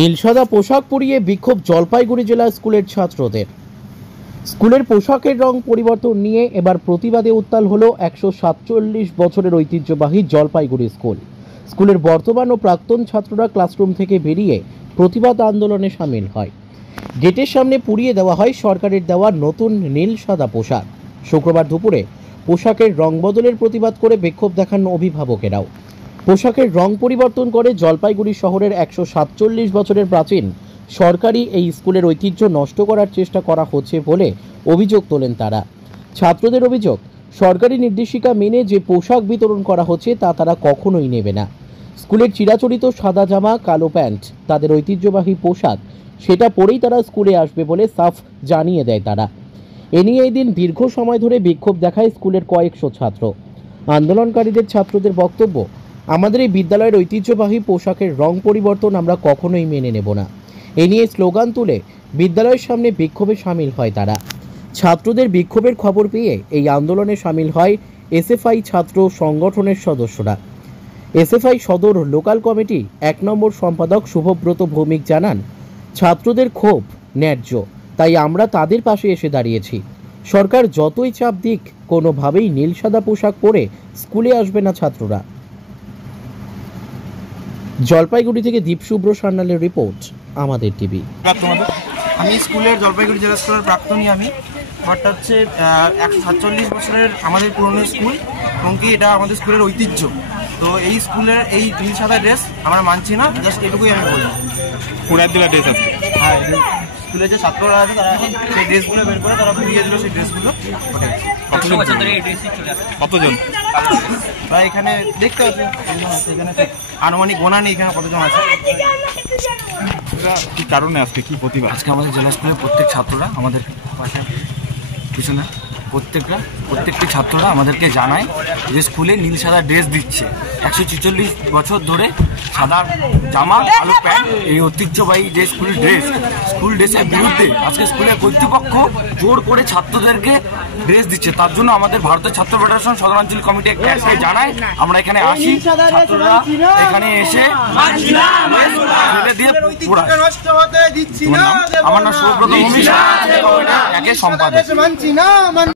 নীলসাদা পোশাক পরিয়ে বিক্ষোভ জলপাইগুড়ি জেলা স্কুলের ছাত্রদের। স্কুলের পোশাকের রং পরিবর্তন নিয়ে এবার প্রতিবাদে উত্তাল হলো 147 বছরের ঐতিহ্যবাহী জলপাইগুড়ি স্কুল। স্কুলের বর্তমান ও প্রাক্তন ছাত্ররা ক্লাসরুম থেকে বেরিয়ে প্রতিবাদ আন্দোলনে সামিল হয়। গেটের সামনে পুড়িয়ে দেওয়া হয় সরকারের দেওয়া নতুন নীল সাদা পোশাক। শুক্রবার দুপুরে পোশাকের রং বদলের প্রতিবাদ করে বিক্ষোভ দেখান অভিভাবকেরাও। পোশাকের রং পরিবর্তন করে জলপাইগুড়ি শহরের 147 বছরের প্রাচীন সরকারি এই স্কুলের ঐতিহ্য নষ্ট করার চেষ্টা করা হচ্ছে বলে অভিযোগ তোলেন তারা। ছাত্রদের অভিযোগ, সরকারি নির্দেশিকা মেনে যে পোশাক বিতরণ করা হচ্ছে তা তারা কখনোই নেবে না। স্কুলের চিরাচরিত সাদা জামা, কালো প্যান্ট তাদের ঐতিহ্যবাহী পোশাক, সেটা পরেই তারা স্কুলে আসবে বলে সাফ জানিয়ে দেয় তারা। এ নিয়ে এই দিন দীর্ঘ সময় ধরে বিক্ষোভ দেখায় স্কুলের কয়েকশো ছাত্র। আন্দোলনকারীদের ছাত্রদের বক্তব্য, আমাদের এই বিদ্যালয়ের ঐতিহ্যবাহী পোশাকের রং পরিবর্তন আমরা কখনোই মেনে নেব না। এ নিয়ে স্লোগান তুলে বিদ্যালয়ের সামনে বিক্ষোভে সামিল হয় তারা। ছাত্রদের বিক্ষোভের খবর পেয়ে এই আন্দোলনে সামিল হয় এসএফআই ছাত্র সংগঠনের সদস্যরা। এসএফআই সদর লোকাল কমিটি 1 নম্বর সম্পাদক শুভব্রত ভৌমিক জানান, ছাত্রদের ক্ষোভ ন্যায্য, তাই আমরা তাদের পাশে এসে দাঁড়িয়েছি। সরকার যতই চাপ দিক, কোনোভাবেই নীল সাদা পোশাক পরে স্কুলে আসবে না ছাত্ররা। জলপাইগুড়ি থেকে দীপশুভ্র সান্যালের রিপোর্ট, আমাদের টিভি। আমি স্কুলের জলপাইগুড়ি জেলা স্কুলের প্রাক্তনী। আমি ব্যাপারটা হচ্ছে 147 বছরের আমাদের পুরনো স্কুল, এবং কি এটা আমাদের স্কুলের ঐতিহ্য। তো এই স্কুলের এই নীল সাদা ড্রেস আমরা মানছি না, জাস্ট এটুকুই আমি বলি। পুরার দিলা ড্রেস আছে, হ্যাঁ, স্কুলের যে ছাত্ররা আছে তারা এখন সেই ড্রেসগুলো বের করে তারা পুড়িয়ে দিল সেই ড্রেসগুলো। কতজন প্রায় এখানে দেখতে পাচ্ছি, এখানে আনুমানিক গোনা নেই এখানে কতজন আছে। কি কারণে আজকে কি প্রতিবাদ? আজকে আমাদের জেলা স্কুলের প্রত্যেক ছাত্ররা আমাদের পাশে পিছনে প্রত্যেকটি ছাত্ররা আমাদেরকে জানায় যে স্কুলে নীল সাদা ড্রেস দিচ্ছে। 146 বছর ধরে সাদা জামা, কালো প্যান্ট, এই ঐতিহ্যবাহী যে স্কুল ড্রেসের বিরুদ্ধে আজকে স্কুলের কর্তৃপক্ষ জোর করে ছাত্রদেরকে ড্রেস দিচ্ছে। তার জন্য আমাদের ভারতের ছাত্র ফেডারেশন সদরাঞ্চল কমিটি একটা জানায়, আমরা এখানে আসি, ছাত্ররা এখানে এসে দিয়ে আমার নাম শুভব্রত ভৌমিক, সম্পাদক।